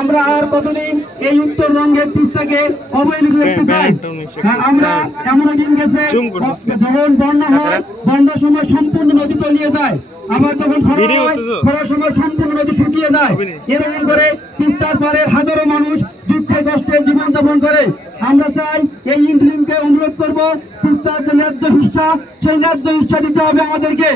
আমরা আর কতদিন এই উত্তরবঙ্গের তিস্তাকে অবহেলিত দেখতে চাই? আমরা এমন দিন গেছে যখন বন্যা হয়, বন্যার সময় সম্পূর্ণ নদী তলিয়ে যায়, আবার যখন খরার সময় সম্পূর্ণ নদী শুকিয়ে যায়। এরকম করে তিস্তার পারে হাজারো মানুষ দুঃখে কষ্টে জীবনযাপন করে। আমরা চাই এই ইন্টারিমকে অনুরোধ করবো, তিস্তার যে ন্যায্য হিস্সা, সেই ন্যায্য হিস্সা দিতে হবে আমাদেরকে।